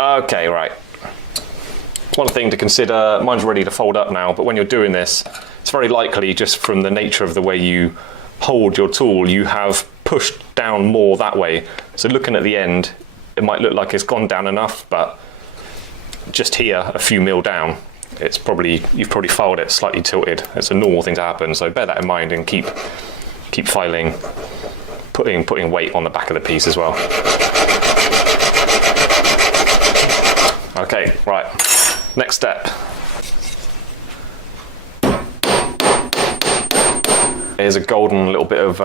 Okay, right. One thing to consider, mine's ready to fold up now, but when you're doing this, it's very likely, just from the nature of the way you hold your tool, you have pushed down more that way. So looking at the end, it might look like it's gone down enough, but just here, a few mil down, you've probably filed it slightly tilted. It's a normal thing to happen, so bear that in mind and keep filing, putting weight on the back of the piece as well. Okay, right, next step. Here's a golden little bit of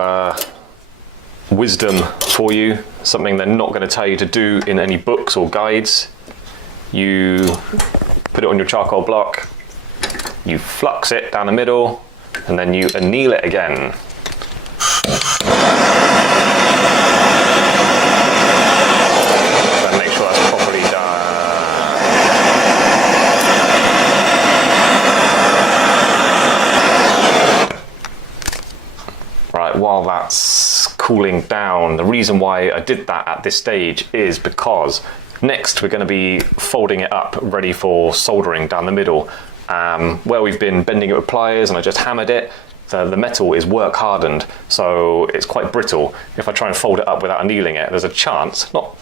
wisdom for you, something they're not going to tell you to do in any books or guides. You put it on your charcoal block, you flux it down the middle, and then you anneal it again. Then make sure that's properly done. Right, while that's cooling down, the reason why I did that at this stage is because next we're going to be folding it up, ready for soldering down the middle. Where we've been bending it with pliers and I just hammered it, the metal is work hardened, so it's quite brittle. If I try and fold it up without annealing it, there's a chance, not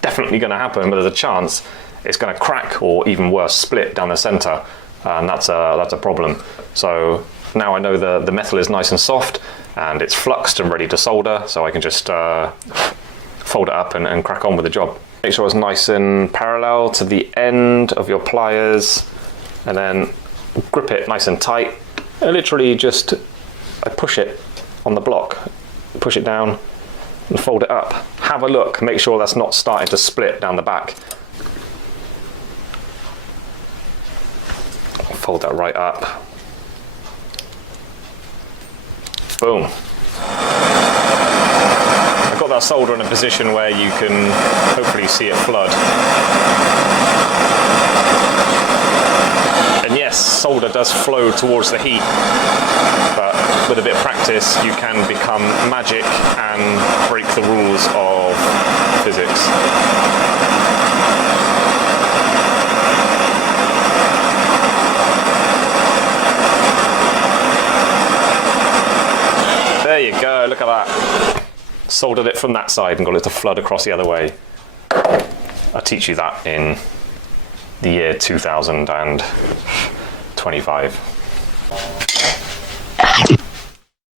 definitely going to happen, but there's a chance it's going to crack or even worse, split down the center, and that's a problem. So now I know the metal is nice and soft and it's fluxed and ready to solder, so I can just fold it up and crack on with the job. Make sure it's nice and parallel to the end of your pliers, and then grip it nice and tight. And literally just, I push it on the block, push it down and fold it up. Have a look, make sure that's not starting to split down the back. Fold that right up. Boom. I've got that solder in a position where you can hopefully see it flood. And yes, solder does flow towards the heat, but with a bit of practice you can become magic and break the rules of physics. There you go, look at that. Soldered it from that side and got it to flood across the other way. I'll teach you that in the year 2025.